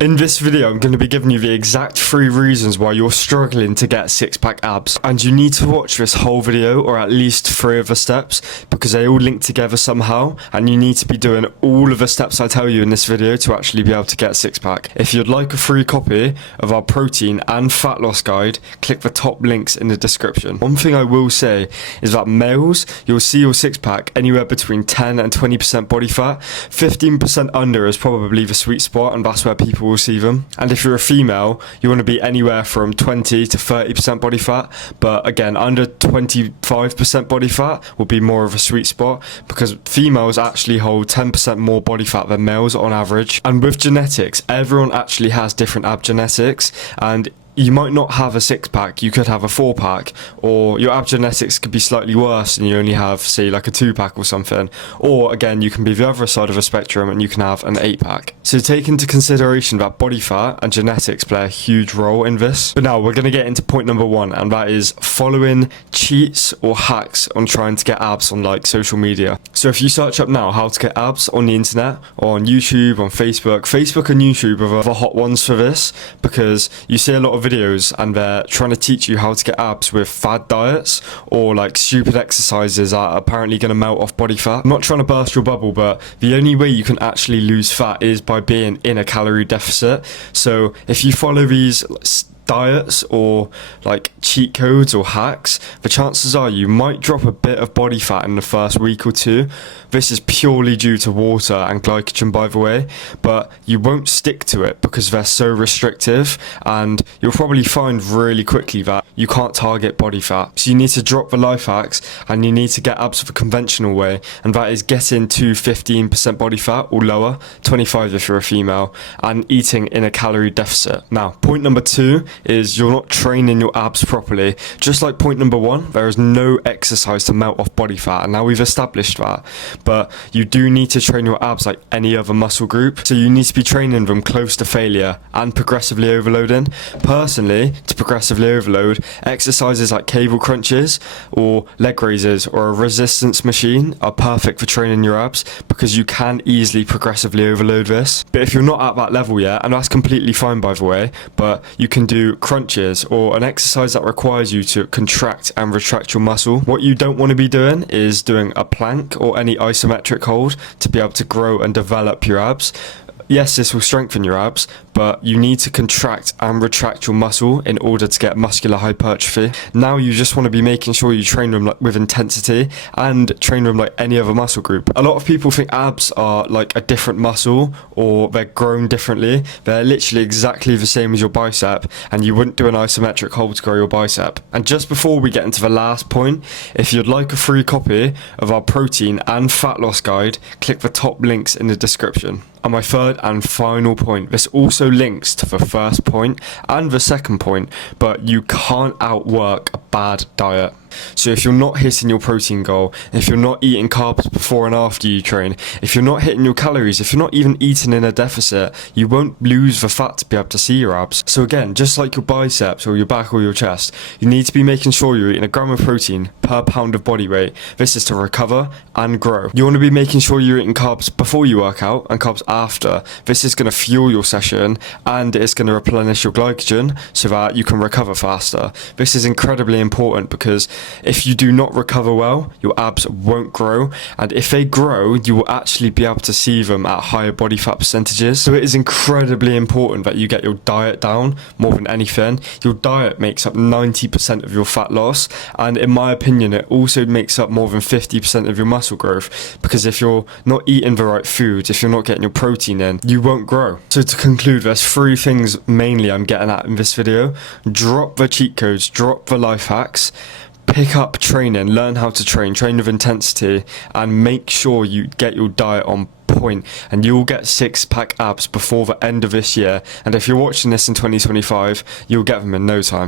In this video, I'm going to be giving you the exact 3 reasons why you're struggling to get six-pack abs. And you need to watch this whole video, or at least 3 of the steps, because they all link together somehow, and you need to be doing all of the steps I tell you in this video to actually be able to get a six-pack. If you'd like a free copy of our protein and fat loss guide, click the top links in the description. One thing I will say is that males, you'll see your six-pack anywhere between 10 and 20% body fat. 15% under is probably the sweet spot, and that's where people will see them. And if you're a female, you want to be anywhere from 20 to 30% body fat, but again, under 25% body fat will be more of a sweet spot, because females actually hold 10% more body fat than males on average. And with genetics, everyone actually has different ab genetics, and you might not have a 6-pack, you could have a 4-pack, or your ab genetics could be slightly worse and you only have, say, like a 2-pack or something. Or again, you can be the other side of the spectrum and you can have an 8-pack. So take into consideration that body fat and genetics play a huge role in this. But now we're going to get into point number 1, and that is following cheats or hacks on trying to get abs on like social media. So if you search up now how to get abs on the internet, or on YouTube, on Facebook and YouTube are the hot ones for this, because you see a lot of videos and they're trying to teach you how to get abs with fad diets or like stupid exercises that are apparently going to melt off body fat. I'm not trying to burst your bubble, but the only way you can actually lose fat is by being in a calorie deficit. So if you follow these diets or like cheat codes or hacks, the chances are you might drop a bit of body fat in the first week or 2. This is purely due to water and glycogen, by the way, but you won't stick to it because they're so restrictive, and you'll probably find really quickly that you can't target body fat. So you need to drop the life hacks and you need to get abs the conventional way, and that is getting to 15% body fat or lower, 25 if you're a female, and eating in a calorie deficit. Now, point number 2 is you're not training your abs properly. Just like point number 1, there is no exercise to melt off body fat, and now we've established that, but you do need to train your abs like any other muscle group. So you need to be training them close to failure and progressively overloading. Personally, to progressively overload, exercises like cable crunches or leg raises or a resistance machine are perfect for training your abs, because you can easily progressively overload this. But if you're not at that level yet, and that's completely fine by the way, but you can do crunches or an exercise that requires you to contract and retract your muscle. What you don't want to be doing is doing a plank or any isometric hold to be able to grow and develop your abs. Yes, this will strengthen your abs, but you need to contract and retract your muscle in order to get muscular hypertrophy. Now you just want to be making sure you train them with intensity and train them like any other muscle group. A lot of people think abs are like a different muscle or they're grown differently. They're literally exactly the same as your bicep, and you wouldn't do an isometric hold to grow your bicep. And just before we get into the last point, if you'd like a free copy of our protein and fat loss guide, click the top links in the description. And my third and final point, this also links to the first point and the second point, but you can't outwork a bad diet. So if you're not hitting your protein goal, if you're not eating carbs before and after you train, if you're not hitting your calories, if you're not even eating in a deficit, you won't lose the fat to be able to see your abs. So again, just like your biceps or your back or your chest, you need to be making sure you're eating a gram of protein per pound of body weight. This is to recover and grow. You want to be making sure you're eating carbs before you work out and carbs after. This is going to fuel your session and it's going to replenish your glycogen so that you can recover faster. This is incredibly important, because if you do not recover well, your abs won't grow, and if they grow, you will actually be able to see them at higher body fat percentages. So it is incredibly important that you get your diet down more than anything. Your diet makes up 90% of your fat loss, and in my opinion, it also makes up more than 50% of your muscle growth, because if you're not eating the right foods, if you're not getting your protein in, you won't grow. So to conclude, there's 3 things mainly I'm getting at in this video. Drop the cheat codes, drop the life hacks, pick up training, learn how to train with intensity, and make sure you get your diet on point, and you'll get 6-pack abs before the end of this year. And if you're watching this in 2025, you'll get them in no time.